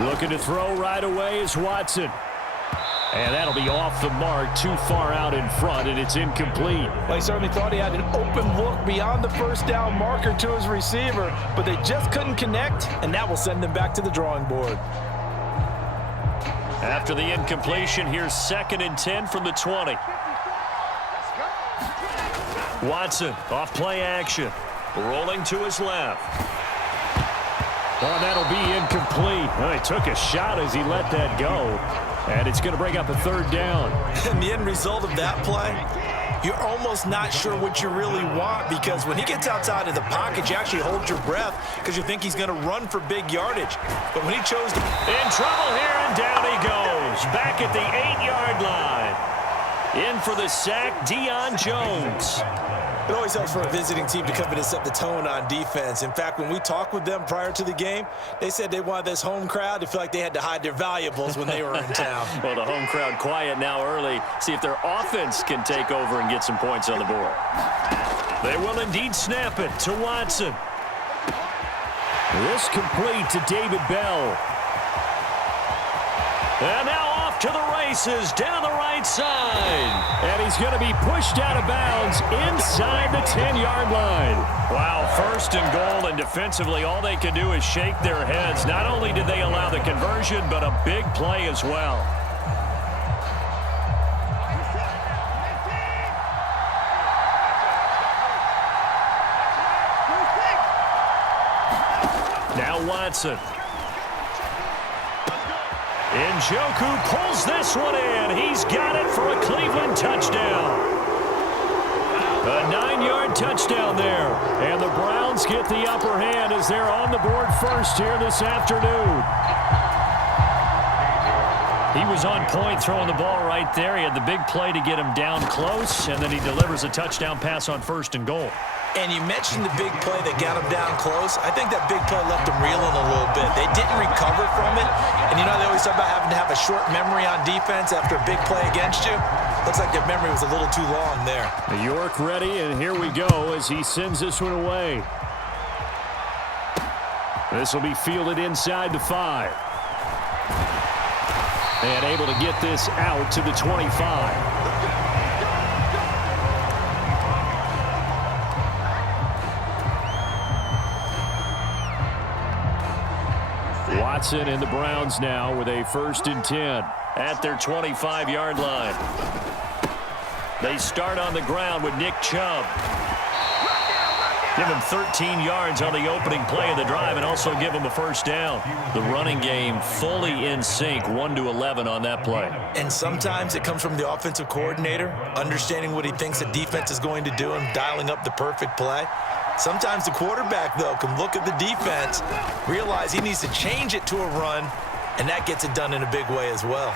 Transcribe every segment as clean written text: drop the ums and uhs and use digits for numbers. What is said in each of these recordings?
Looking to throw right away is Watson. And that'll be off the mark, too far out in front, and it's incomplete. Well, he certainly thought he had an open look beyond the first down marker to his receiver, but they just couldn't connect, and that will send them back to the drawing board. After the incompletion, here's 2nd and 10 from the 20. Watson off play action. Rolling to his left. Oh, that'll be incomplete. Well, he took a shot as he let that go. And it's going to bring up a 3rd down. And the end result of that play, you're almost not sure what you really want, because when he gets outside of the pocket, you actually hold your breath because you think he's going to run for big yardage. But when he chose to... In trouble here, and down he goes. Back at the 8-yard line. In for the sack, Deion Jones. It always helps for a visiting team to come in and set the tone on defense. In fact, when we talked with them prior to the game, they said they wanted this home crowd to feel like they had to hide their valuables when they were in town. Well, the home crowd quiet now early. See if their offense can take over and get some points on the board. They will indeed snap it to Watson. This complete to David Bell. And now off to the races down the right side. And he's going to be pushed out of bounds inside the 10-yard line. Wow, 1st and goal, and defensively all they can do is shake their heads. Not only did they allow the conversion, but a big play as well. Now Watson. Njoku pulls this one in. He's got it for a Cleveland touchdown. A 9-yard touchdown there. And the Browns get the upper hand as they're on the board first here this afternoon. He was on point throwing the ball right there. He had the big play to get him down close, and then he delivers a touchdown pass on 1st and goal. And you mentioned the big play that got him down close. I think that big play left them reeling a little bit. They didn't recover from it. And, you know, they always talk about having to have a short memory on defense after a big play against you. Looks like their memory was a little too long there. York ready, and here we go as he sends this one away. This will be fielded inside the 5. And able to get this out to the 25. Watson and the Browns now with a 1st and 10 at their 25-yard line. They start on the ground with Nick Chubb. Give him 13 yards on the opening play of the drive and also give him a 1st down. The running game fully in sync, 1-11 on that play. And sometimes it comes from the offensive coordinator, understanding what he thinks the defense is going to do and dialing up the perfect play. Sometimes the quarterback, though, can look at the defense, realize he needs to change it to a run, and that gets it done in a big way as well.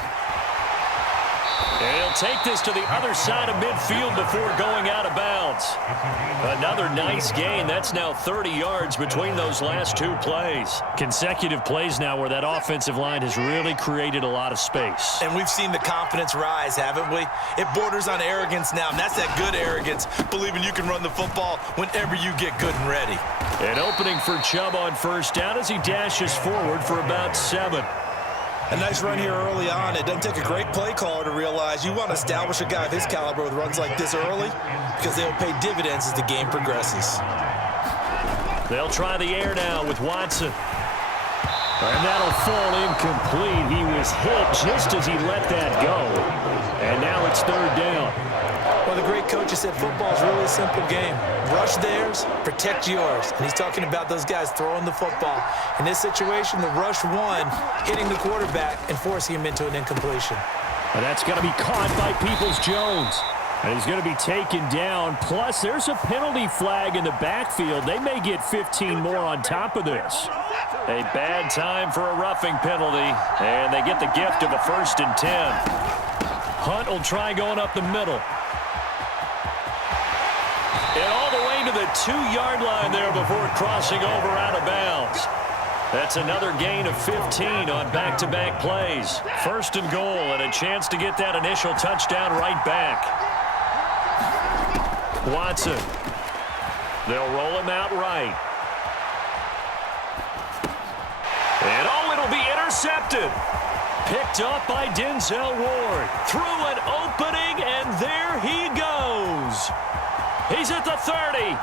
And he'll take this to the other side of midfield before going out of bounds. Another nice gain. That's now 30 yards between those last 2 plays. Consecutive plays now where that offensive line has really created a lot of space. And we've seen the confidence rise, haven't we? It borders on arrogance now, and that's that good arrogance, believing you can run the football whenever you get good and ready. An opening for Chubb on 1st down as he dashes forward for about 7. A nice run here early on. It doesn't take a great play caller to realize you want to establish a guy of his caliber with runs like this early because they'll pay dividends as the game progresses. They'll try the air now with Watson. And that'll fall incomplete. He was hit just as he let that go. And now it's 3rd down. Well, the great coach has said football is really a simple game. Rush theirs, protect yours. And he's talking about those guys throwing the football. In this situation, the rush one, hitting the quarterback and forcing him into an incompletion. And that's going to be caught by Peoples-Jones. And he's going to be taken down. Plus, there's a penalty flag in the backfield. They may get 15 more on top of this. A bad time for a roughing penalty. And they get the gift of a 1st and 10. Hunt will try going up the middle. And all the way to the 2-yard line there before crossing over out of bounds. That's another gain of 15 on back-to-back plays. 1st and goal and a chance to get that initial touchdown right back. Watson. They'll roll him out right. And oh, it'll be intercepted. Picked up by Denzel Ward. Through an opening, and there he goes. He's at the 30.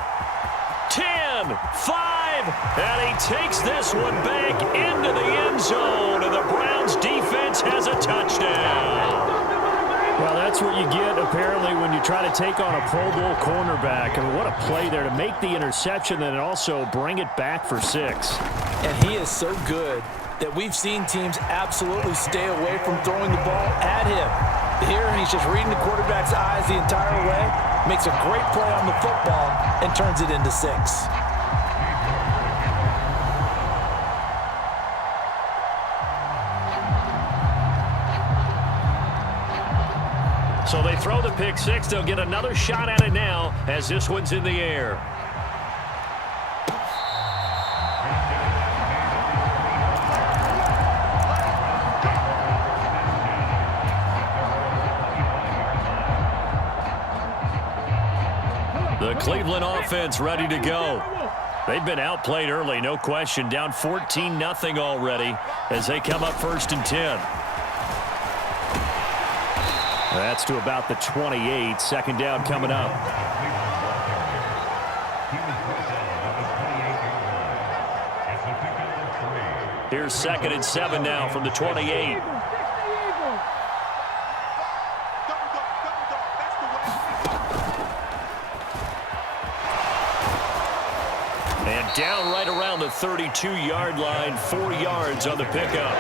10, 5, and he takes this one back into the end zone, and the Browns defense has a touchdown. Well, that's what you get, apparently, when you try to take on a Pro Bowl cornerback. And what a play there to make the interception and also bring it back for 6. And he is so good that we've seen teams absolutely stay away from throwing the ball at him. Here, he's just reading the quarterback's eyes the entire way, makes a great play on the football, and turns it into 6. So they throw the pick 6. They'll get another shot at it now as this one's in the air. The Cleveland offense ready to go. They've been outplayed early, no question. Down 14-0 already as they come up 1st and 10. That's to about the 28. Second down coming up. Here's 2nd and 7 now from the 28. And down right around the 32-yard line, 4 yards on the pickup.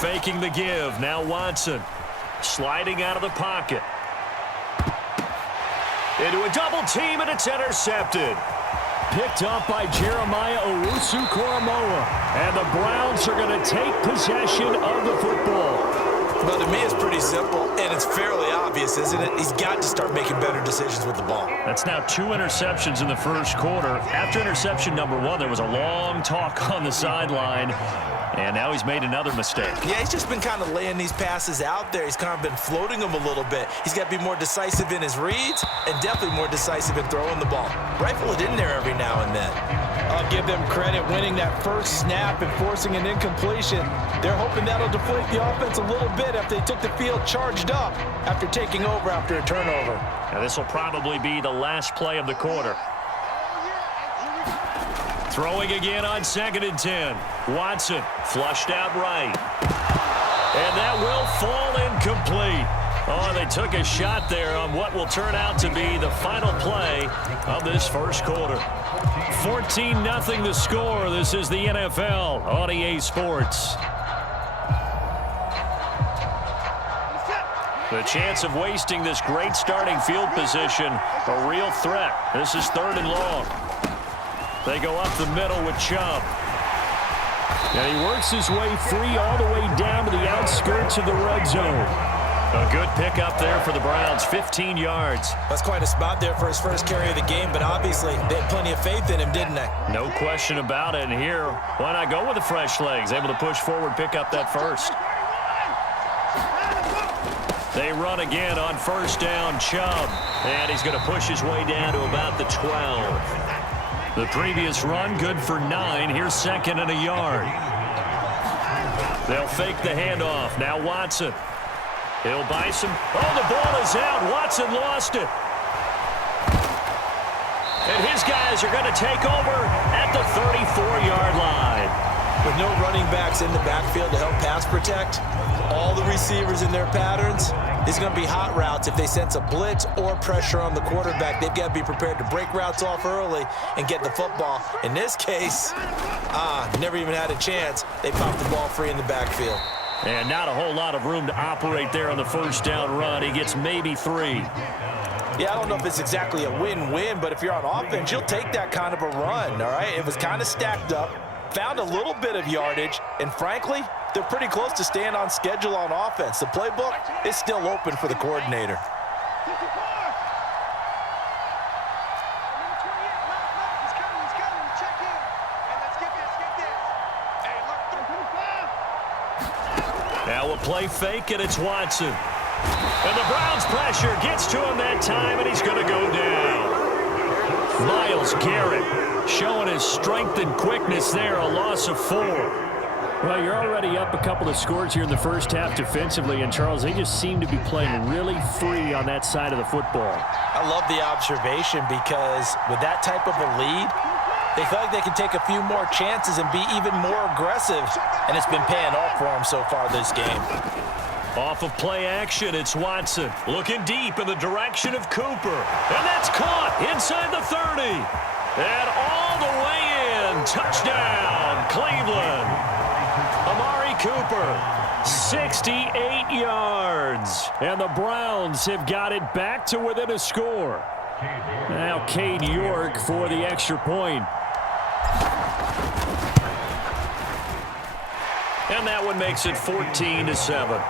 Faking the give. Now Watson sliding out of the pocket. Into a double team, and it's intercepted. Picked up by Jeremiah Owusu-Koramoah. And the Browns are going to take possession of the football. Well, to me, it's pretty simple, and it's fairly obvious, isn't it? He's got to start making better decisions with the ball. That's now 2 interceptions in the first quarter. After interception number 1, there was a long talk on the sideline. And now he's made another mistake. Yeah, he's just been kind of laying these passes out there. He's kind of been floating them a little bit. He's got to be more decisive in his reads and definitely more decisive in throwing the ball. Rifle it in there every now and then. I'll give them credit winning that first snap and forcing an incompletion. They're hoping that'll deflate the offense a little bit if they took the field charged up after taking over after a turnover. Now this will probably be the last play of the quarter. Throwing again on 2nd and 10. Watson flushed out right. And that will fall incomplete. Oh, they took a shot there on what will turn out to be the final play of this first quarter. 14-0 the score. This is the NFL on EA Sports. The chance of wasting this great starting field position, a real threat. This is 3rd and long. They go up the middle with Chubb. And he works his way free all the way down to the outskirts of the red zone. A good pickup there for the Browns, 15 yards. That's quite a spot there for his first carry of the game, but obviously they had plenty of faith in him, didn't they? No question about it. And here, why not go with the fresh legs? Able to push forward, pick up that first. They run again on 1st down, Chubb. And he's going to push his way down to about the 12. The previous run, good for 9. Here's 2nd and a yard. They'll fake the handoff. Now Watson. He'll buy some. Oh, the ball is out. Watson lost it. And his guys are going to take over at the 34-yard line. With no running backs in the backfield to help pass protect, all the receivers in their patterns, it's going to be hot routes. If they sense a blitz or pressure on the quarterback, they've got to be prepared to break routes off early and get the football. In this case, never even had a chance. They popped the ball free in the backfield. And not a whole lot of room to operate there on the 1st down run. He gets maybe 3. Yeah, I don't know if it's exactly a win-win, but if you're on offense, you'll take that kind of a run, all right? It was kind of stacked up, found a little bit of yardage, and frankly, they're pretty close to staying on schedule on offense. The playbook is still open for the coordinator. Now a play fake, and it's Watson. And the Browns' pressure gets to him that time, and he's going to go down. Myles Garrett showing his strength and quickness there, a loss of 4. Well, you're already up a couple of scores here in the first half defensively, and Charles, they just seem to be playing really free on that side of the football. I love the observation because with that type of a lead, they feel like they can take a few more chances and be even more aggressive, and it's been paying off for them so far this game. Off of play action, it's Watson looking deep in the direction of Cooper. And that's caught inside the 30. And all the way in. Touchdown, Cleveland. Amari Cooper, 68 yards. And the Browns have got it back to within a score. Now Cade York for the extra point. And that one makes it 14-7.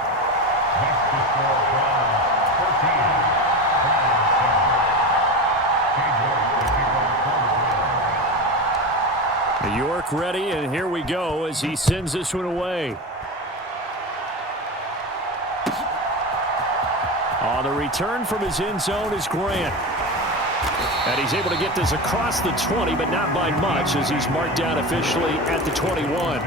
York ready, and here we go as he sends this one away. On the return from his end zone is Grant. And he's able to get this across the 20, but not by much as he's marked down officially at the 21.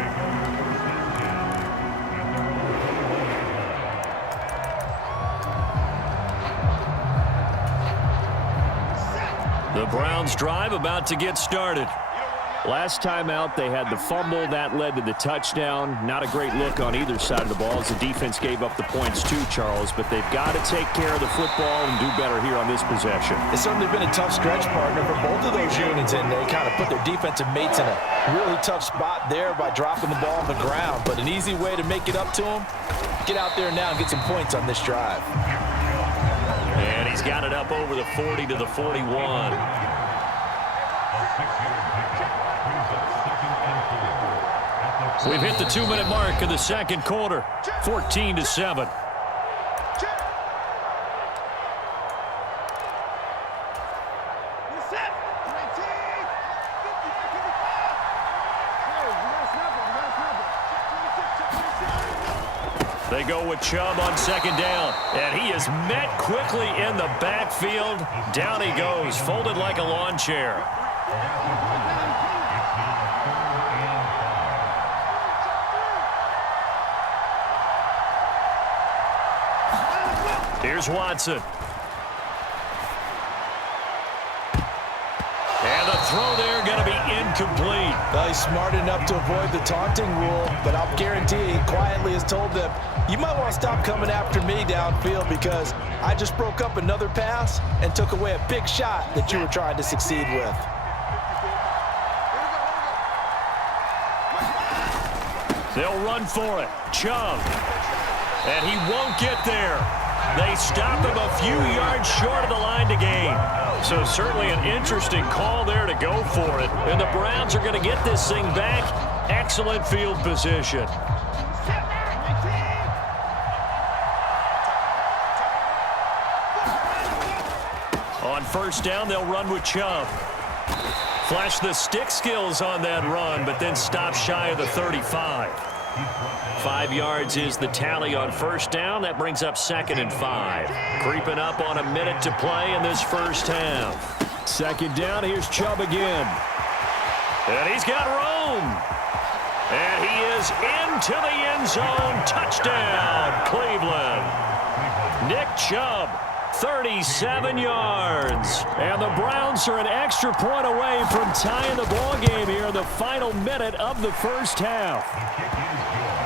The Browns drive about to get started. Last time out, they had the fumble. That led to the touchdown. Not a great look on either side of the ball as the defense gave up the points too, Charles. But they've got to take care of the football and do better here on this possession. It's certainly been a tough stretch, partner, for both of those units, and they kind of put their defensive mates in a really tough spot there by dropping the ball on the ground. But an easy way to make it up to them, get out there now and get some points on this drive. And he's got it up over the 40 to the 41. We've hit the 2-minute mark of the second quarter, 14-7. They go with Chubb on second down, and he is met quickly in the backfield. Down he goes, folded like a lawn chair. Here's Watson. And the throw there going to be incomplete. Well, he's smart enough to avoid the taunting rule, but I'll guarantee he quietly has told them, you might want to stop coming after me downfield because I just broke up another pass and took away a big shot that you were trying to succeed with. They'll run for it. Chubb. And he won't get there. They stop him a few yards short of the line to gain. So certainly an interesting call there to go for it. And the Browns are going to get this thing back. Excellent field position. On first down, they'll run with Chubb. Flash the stick skills on that run, but then stop shy of the 35. 5 yards is the tally on first down. That brings up 2nd and 5. Creeping up on a minute to play in this first half. Second down, here's Chubb again. And he's got room. And he is into the end zone. Touchdown, Cleveland. Nick Chubb, 37 yards. And the Browns are an extra point away from tying the ball game here in the final minute of the first half.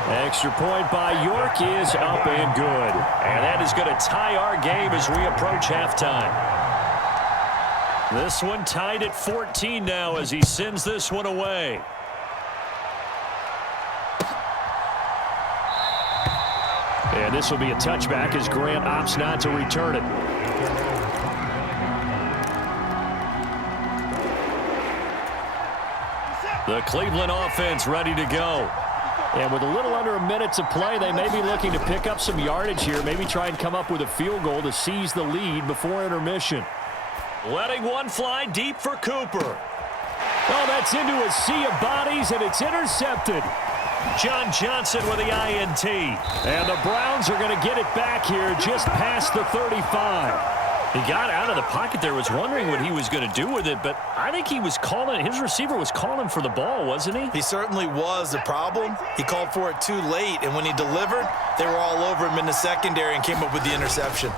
Extra point by York is up and good. And that is going to tie our game as we approach halftime. This one tied at 14 now as he sends this one away. And this will be a touchback as Grant opts not to return it. The Cleveland offense ready to go. And with a little under a minute to play, they may be looking to pick up some yardage here, maybe try and come up with a field goal to seize the lead before intermission. Letting one fly deep for Cooper. Oh, that's into a sea of bodies, and it's intercepted. John Johnson with the INT. And the Browns are going to get it back here just past the 35. He got out of the pocket there, was wondering what he was going to do with it, but I think he was calling, his receiver was calling for the ball, wasn't he? He certainly was. The problem, he called for it too late, and when he delivered, they were all over him in the secondary and came up with the interception.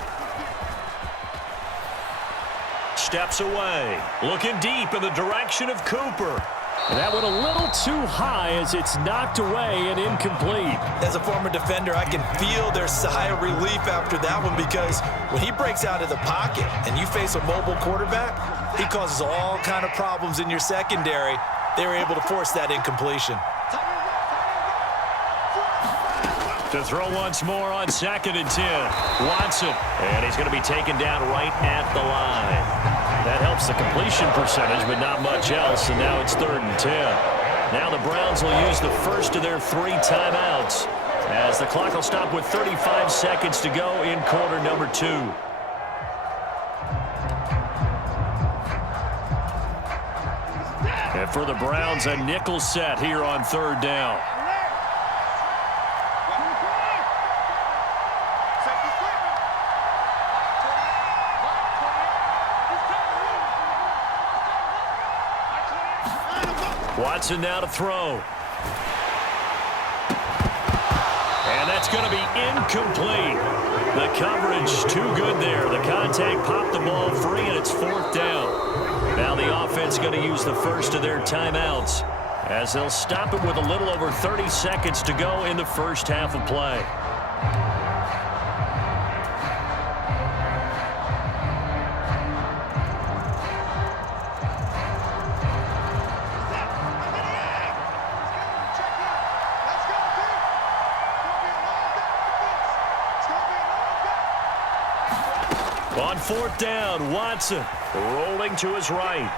Steps away, looking deep in the direction of Cooper. And that went a little too high as it's knocked away and incomplete. As a former defender, I can feel their sigh of relief after that one, because when he breaks out of the pocket and you face a mobile quarterback, he causes all kind of problems in your secondary. They were able to force that incompletion. To throw once more on 2nd and 10. Watson, and he's going to be taken down right at the line. That helps the completion percentage, but not much else, and now it's 3rd and 10. Now the Browns will use the first of their 3 timeouts as the clock will stop with 35 seconds to go in quarter number 2. And for the Browns, a nickel set here on 3rd down. Watson now to throw. And that's going to be incomplete. The coverage too good there. The contact popped the ball free, and it's 4th down. Now the offense going to use the first of their timeouts as they'll stop it with a little over 30 seconds to go in the first half of play. On 4th down, Watson rolling to his right.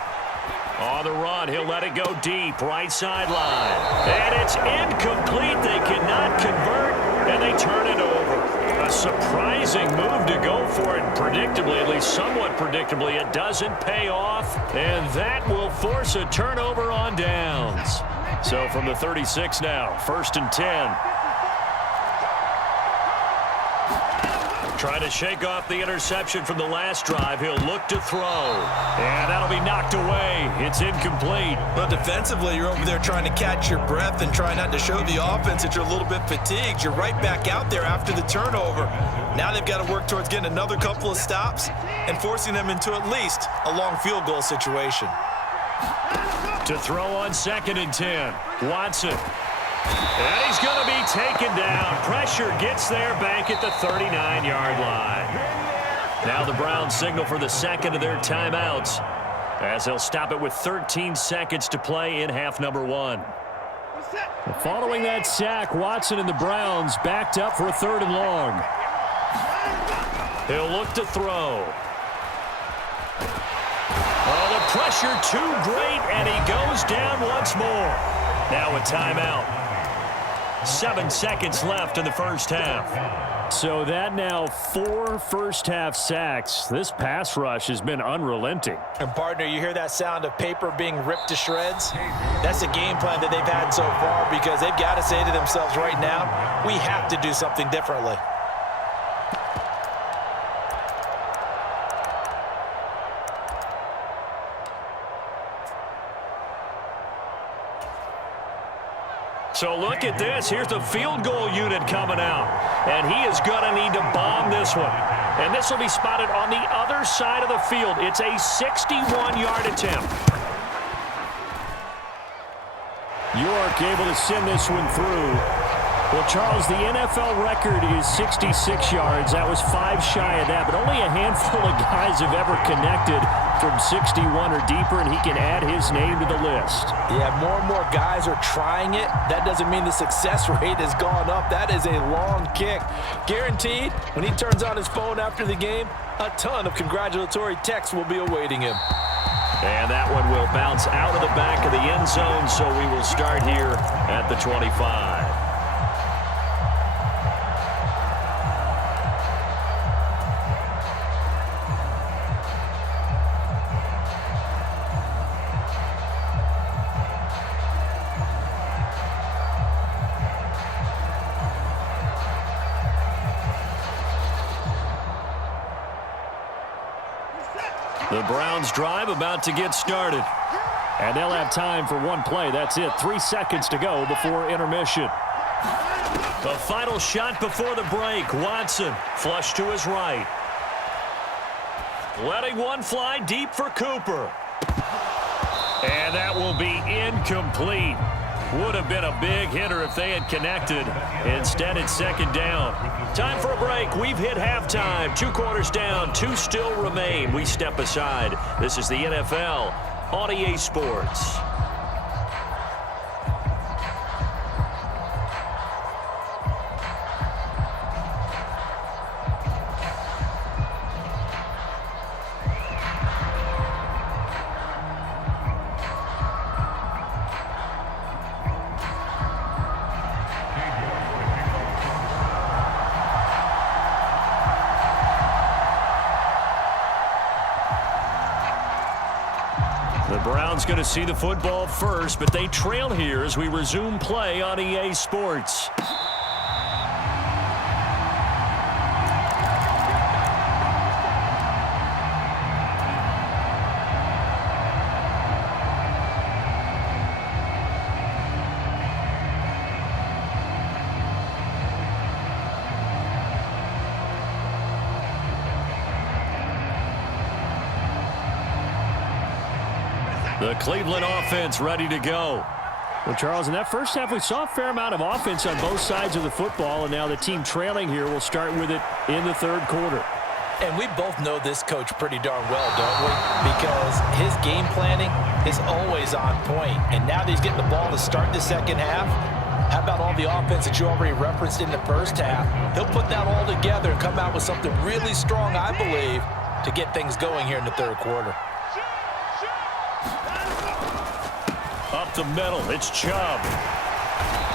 On the run, he'll let it go deep, right sideline. And it's incomplete. They cannot convert, and they turn it over. A surprising move to go for it, predictably, at least somewhat predictably. It doesn't pay off, and that will force a turnover on downs. So from the 36 now, 1st and 10. Trying to shake off the interception from the last drive. He'll look to throw. And that'll be knocked away. It's incomplete. But defensively, you're over there trying to catch your breath and try not to show the offense that you're a little bit fatigued. You're right back out there after the turnover. Now they've got to work towards getting another couple of stops and forcing them into at least a long field goal situation. To throw on 2nd and 10. Watson. And he's going to be taken down. Pressure gets there back at the 39-yard line. Now the Browns signal for the second of their timeouts as they'll stop it with 13 seconds to play in half number 1. Following that sack, Watson and the Browns backed up for a 3rd and long. He'll look to throw. Oh, the pressure too great, and he goes down once more. Now a timeout. 7 seconds left in the first half. So that now 4 first-half sacks. This pass rush has been unrelenting. And, partner, you hear that sound of paper being ripped to shreds? That's the game plan that they've had so far, because they've got to say to themselves right now, we have to do something differently. So look at this. Here's the field goal unit coming out. And he is going to need to bomb this one. And this will be spotted on the other side of the field. It's a 61-yard attempt. York able to send this one through. Well, Charles, the NFL record is 66 yards. That was 5 shy of that, but only a handful of guys have ever connected from 61 or deeper, and he can add his name to the list. Yeah, more and more guys are trying it. That doesn't mean the success rate has gone up. That is a long kick. Guaranteed, when he turns on his phone after the game, a ton of congratulatory texts will be awaiting him. And that one will bounce out of the back of the end zone, so we will start here at the 25. The Browns drive about to get started. And they'll have time for one play. That's it. 3 seconds to go before intermission. The final shot before the break. Watson flush to his right. Letting one fly deep for Cooper. And that will be incomplete. Would have been a big hitter if they had connected. Instead, it's second down. Time for a break. We've hit halftime. 2 quarters down. 2 still remain. We step aside. This is the NFL on EA Sports. The Browns going to see the football first, but they trail here as we resume play on EA Sports. The Cleveland offense ready to go. Well, Charles, in that first half, we saw a fair amount of offense on both sides of the football, and now the team trailing here will start with it in the third quarter. And we both know this coach pretty darn well, don't we? Because his game planning is always on point. And now that he's getting the ball to start the second half, how about all the offense that you already referenced in the first half? He'll put that all together and come out with something really strong, I believe, to get things going here in the third quarter. Up the middle, it's Chubb.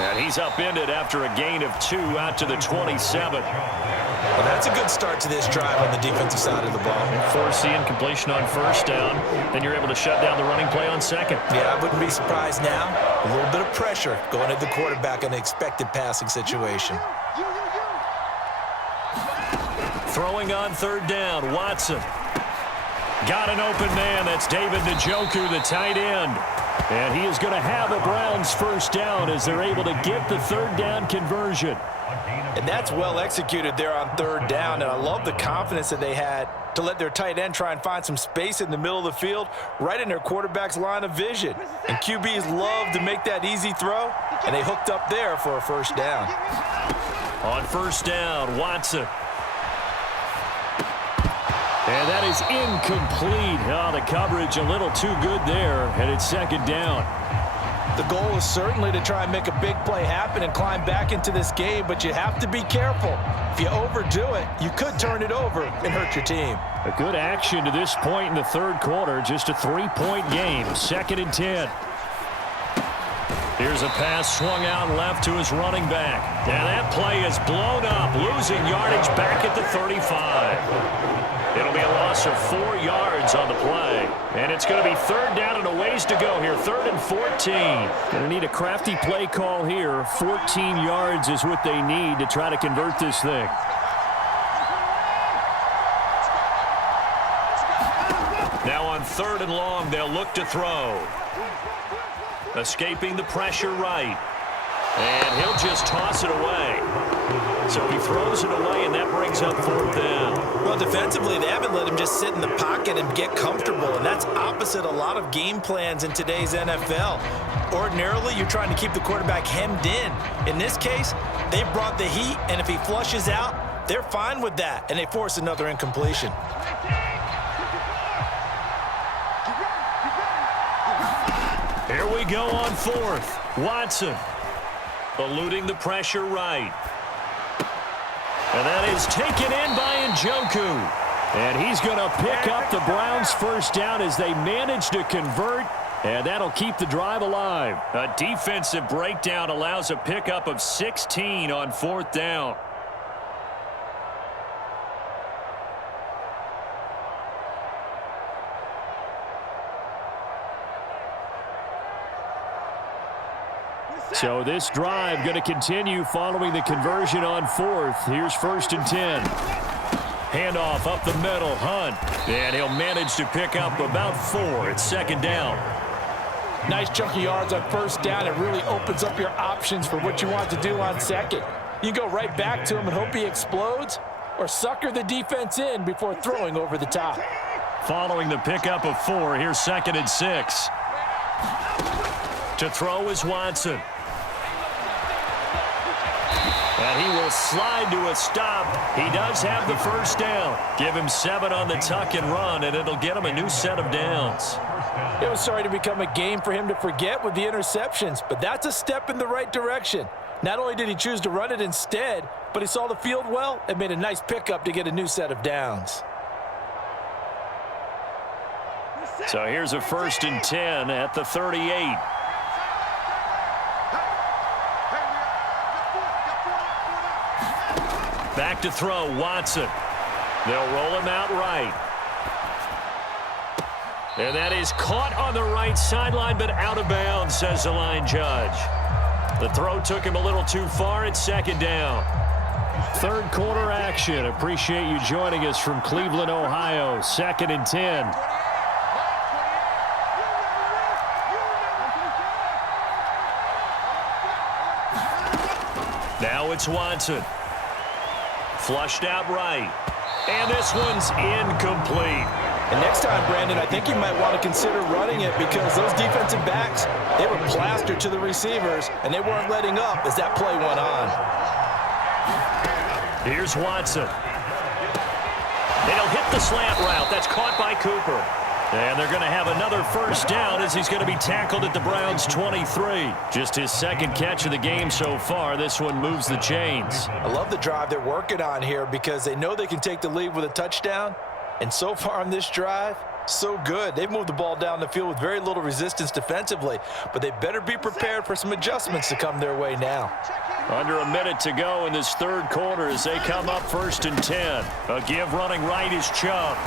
And he's upended after a gain of 2 out to the 27. Well, that's a good start to this drive on the defensive side of the ball. Force the incompletion on first down. Then you're able to shut down the running play on second. Yeah, I wouldn't be surprised now. A little bit of pressure going at the quarterback in an expected passing situation. Throwing on third down, Watson. Got an open man. That's David Njoku, the tight end. And he is going to have a Browns first down as they're able to get the third down conversion. And that's well executed there on third down. And I love the confidence that they had to let their tight end try and find some space in the middle of the field, right in their quarterback's line of vision. And QBs love to make that easy throw, and they hooked up there for a first down. On first down, Watson. And that is incomplete. Oh, the coverage a little too good there, and it's second down. The goal is certainly to try and make a big play happen and climb back into this game, but you have to be careful. If you overdo it, you could turn it over and hurt your team. A good action to this point in the third quarter. Just a 3-point game. 2nd and 10. Here's a pass swung out left to his running back. And that play is blown up, losing yardage back at the 35. It'll be a loss of 4 yards on the play. And it's going to be third down and a ways to go here. 3rd and 14. Going to need a crafty play call here. 14 yards is what they need to try to convert this thing. Now on 3rd and long, they'll look to throw. Escaping the pressure right. And he'll just toss it away. So he throws it away, and that brings up 4th down. Well, defensively, they haven't let him just sit in the pocket and get comfortable, and that's opposite a lot of game plans in today's NFL. Ordinarily, you're trying to keep the quarterback hemmed in. In this case, they brought the heat, and if he flushes out, they're fine with that, and they force another incompletion. Here we go on 4th. Watson eluding the pressure right. And that is taken in by Njoku. And he's going to pick up the Browns first down as they manage to convert. And that'll keep the drive alive. A defensive breakdown allows a pickup of 16 on 4th down. So this drive going to continue following the conversion on 4th. Here's 1st and 10. Handoff up the middle, Hunt. And he'll manage to pick up about 4. It's second down. Nice chunky yards on first down. It really opens up your options for what you want to do on second. You go right back to him and hope he explodes, or sucker the defense in before throwing over the top. Following the pickup of 4, here's second and 6. To throw is Watson. And he will slide to a stop. He does have the first down. Give him 7 on the tuck and run, and it'll get him a new set of downs. It was starting to become a game for him to forget with the interceptions, but that's a step in the right direction. Not only did he choose to run it instead, but he saw the field well and made a nice pickup to get a new set of downs. So here's a 1st and 10 at the 38. Back to throw, Watson. They'll roll him out right. And that is caught on the right sideline, but out of bounds, says the line judge. The throw took him a little too far. It's second down. Third quarter action. Appreciate you joining us from Cleveland, Ohio. 2nd and 10. Now it's Watson. Flushed out right. And this one's incomplete. And next time, Brandon, I think you might want to consider running it because those defensive backs, they were plastered to the receivers, and they weren't letting up as that play went on. Here's Watson. And he'll hit the slant route. That's caught by Cooper. And they're going to have another first down as he's going to be tackled at the Browns' 23. Just his second catch of the game so far. This one moves the chains. I love the drive they're working on here because they know they can take the lead with a touchdown. And so far on this drive, so good. They've moved the ball down the field with very little resistance defensively, but they better be prepared for some adjustments to come their way now. Under a minute to go in this third quarter as they come up 1st and 10. A give running right is Chubb.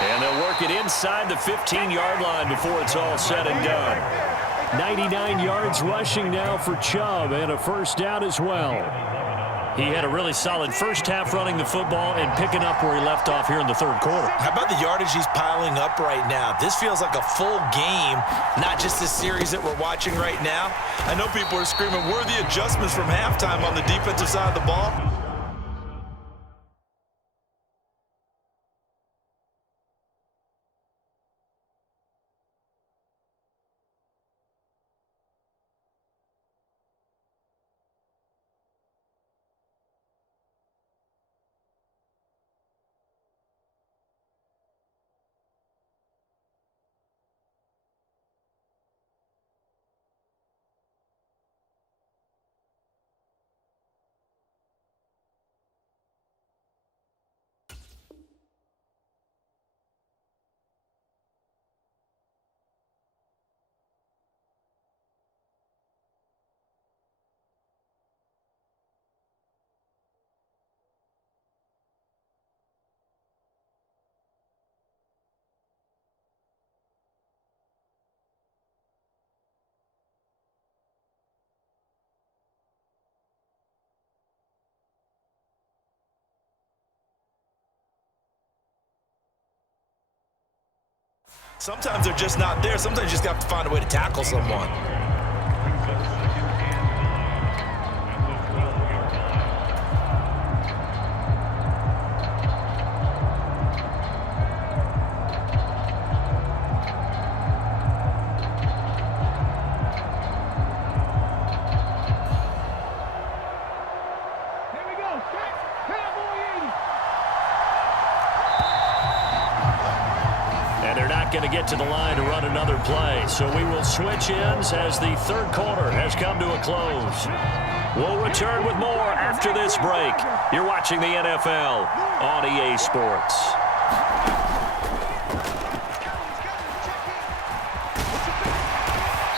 And they'll work it inside the 15-yard line before it's all said and done. 99 yards rushing now for Chubb and a first down as well. He had a really solid first half running the football and picking up where he left off here in the third quarter. How about the yardage he's piling up right now? This feels like a full game, not just this series that we're watching right now. I know people are screaming, where are the adjustments from halftime on the defensive side of the ball? Sometimes they're just not there. Sometimes you just have to find a way to tackle someone. Going to get to the line to run another play. So we will switch ends as the third quarter has come to a close. We'll return with more after this break. You're watching the NFL on EA Sports.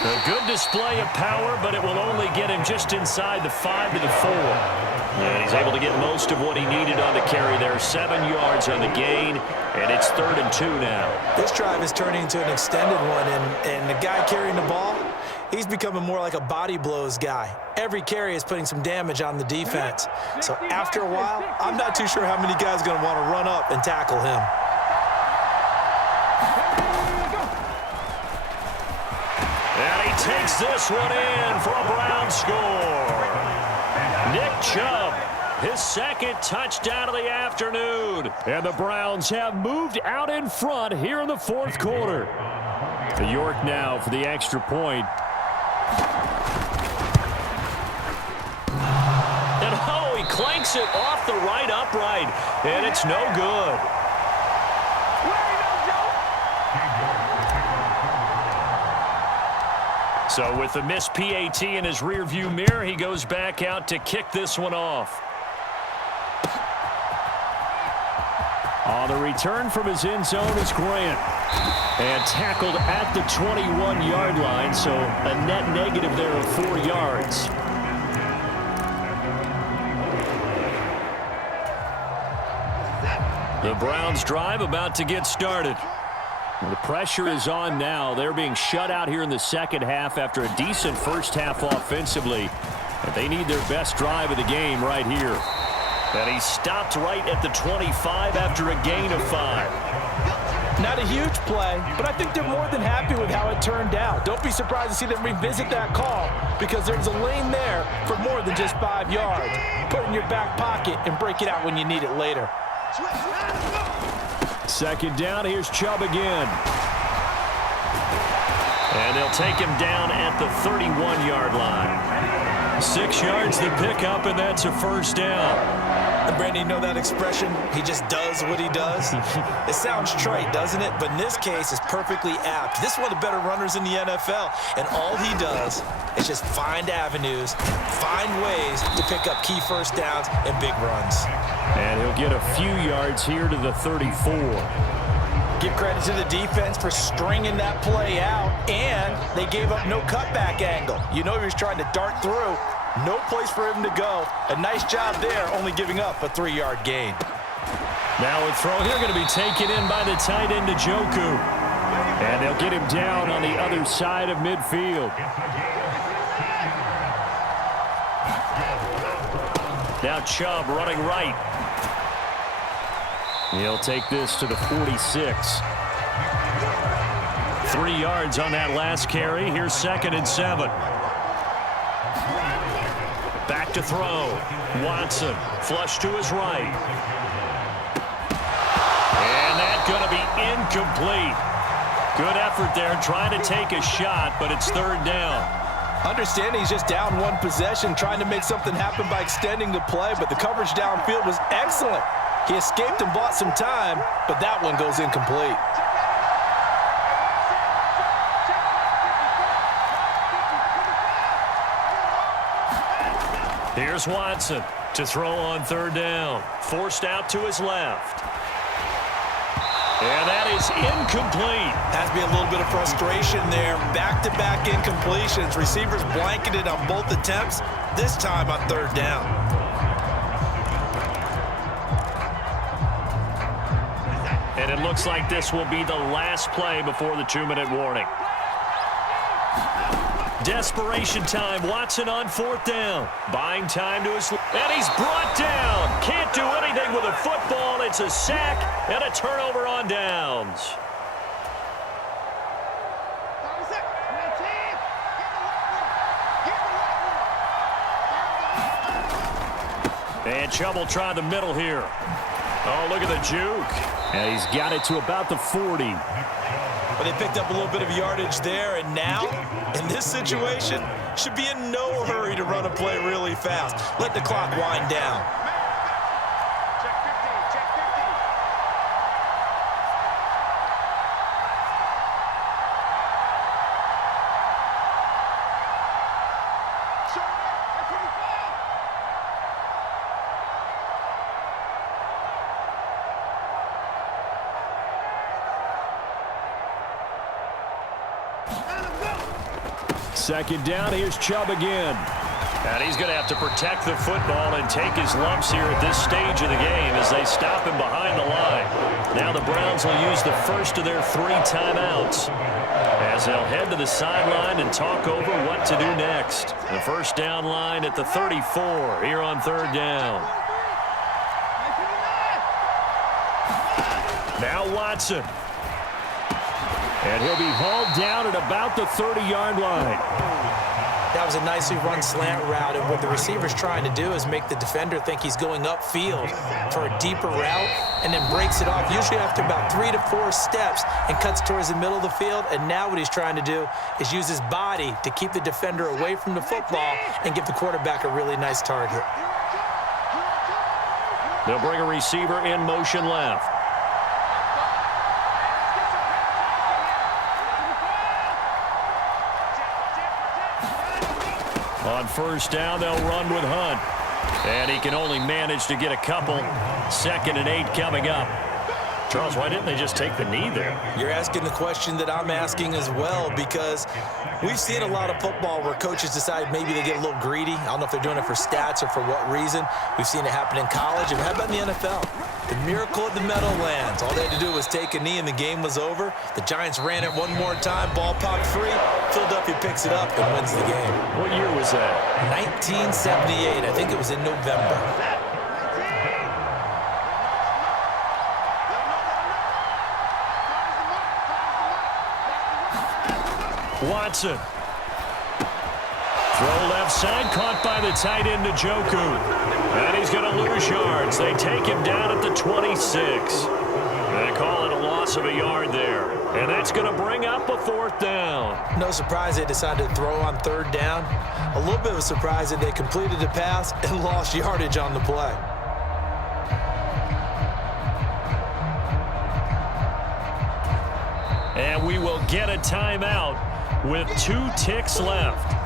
A good display of power, but it will only get him just inside the 5 to the 4. And he's able to get most of what he needed on the carry there. 7 yards on the gain, and it's 3rd and 2 now. This drive is turning into an extended one, and the guy carrying the ball, He's becoming more like a body blows guy. Every carry is putting some damage on the defense. So after a while, I'm not too sure how many guys are going to want to run up and tackle him. And he takes this one in for a Brown score. Nick Chubb, his second touchdown of the afternoon. And the Browns have moved out in front here in the fourth quarter. York now for the extra point. And oh, he clanks it off the right upright. And it's no good. So with the missed PAT in his rearview mirror, he goes back out to kick this one off. On the return from his end zone is Grant. And tackled at the 21-yard line, so a net negative there of 4 yards. The Browns drive about to get started. The pressure is on now. They're being shut out here in the second half after a decent first half offensively. And they need their best drive of the game right here. And he stopped right at the 25 after a gain of 5. Not a huge play, but I think they're more than happy with how it turned out. Don't be surprised to see them revisit that call because there's a lane there for more than just 5 yards. Put it in your back pocket and break it out when you need it later. Second down, here's Chubb again. And they'll take him down at the 31-yard line. 6 yards to pick up, and that's a first down. And Brandon, you know that expression? He just does what he does. It sounds trite, doesn't it? But in this case, it's perfectly apt. This is one of the better runners in the NFL, and all he does is just find avenues, find ways to pick up key first downs and big runs. And he'll get a few yards here to the 34. Give credit to the defense for stringing that play out, and they gave up no cutback angle. You know he was trying to dart through. No place for him to go. A nice job there, only giving up a 3-yard gain. Now a throw here going to be taken in by the tight end, Njoku. And they'll get him down on the other side of midfield. Now Chubb running right. He'll take this to the 46. 3 yards on that last carry. Here's 2nd and 7. Back to throw. Watson, flush to his right. And that's going to be incomplete. Good effort there, trying to take a shot, but it's 3rd down. Understanding he's just down one possession, trying to make something happen by extending the play, but the coverage downfield was excellent. He escaped and bought some time, but that one goes incomplete. Here's Watson to throw on 3rd down. Forced out to his left. And that is incomplete. Has to be a little bit of frustration there. Back-to-back incompletions. Receivers blanketed on both attempts, this time on 3rd down. And it looks like this will be the last play before the 2-minute warning. Desperation time. Watson on 4th down. Buying time to his... And he's brought down. Can't do anything with a football. It's a sack and a turnover on downs. And Chubb will try the middle here. Oh, look at the juke. And he's got it to about the 40. But they picked up a little bit of yardage there, and now, in this situation, should be in no hurry to run a play really fast. Let the clock wind down. Second down, here's Chubb again. And he's going to have to protect the football and take his lumps here at this stage of the game as they stop him behind the line. Now the Browns will use the first of their 3 timeouts. As they'll head to the sideline and talk over what to do next. The first down line at the 34 here on third down. Now Watson. And he'll be hauled down at about the 30-yard line. That was a nicely run slant route, and what the receiver's trying to do is make the defender think he's going upfield for a deeper route and then breaks it off, usually after about 3 to 4 steps, and cuts towards the middle of the field. And now what he's trying to do is use his body to keep the defender away from the football and give the quarterback a really nice target. They'll bring a receiver in motion left. On first down, they'll run with Hunt. And he can only manage to get a couple. 2nd and 8 coming up. Charles, why didn't they just take the knee there? You're asking the question that I'm asking as well, because we've seen a lot of football where coaches decide maybe they get a little greedy. I don't know if they're doing it for stats or for what reason. We've seen it happen in college. And how about in the NFL? The miracle of the Meadowlands. All they had to do was take a knee and the game was over. The Giants ran it one more time. Ball popped free. Philadelphia picks it up and wins the game. What year was that? 1978. I think it was in November. Watson. Throw left side, caught by the tight end Njoku. And he's going to lose yards. They take him down at the 26. They call it a loss of a yard there. And that's going to bring up a 4th down. No surprise they decided to throw on 3rd down. A little bit of a surprise that they completed the pass and lost yardage on the play. And we will get a timeout with 2 ticks left.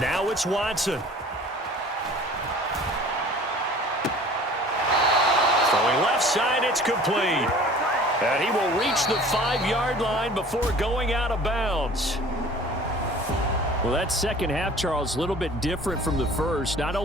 Now it's Watson. Throwing left side, it's complete. And he will reach the 5-yard line before going out of bounds. Well, that second half, Charles, a little bit different from the first. Not only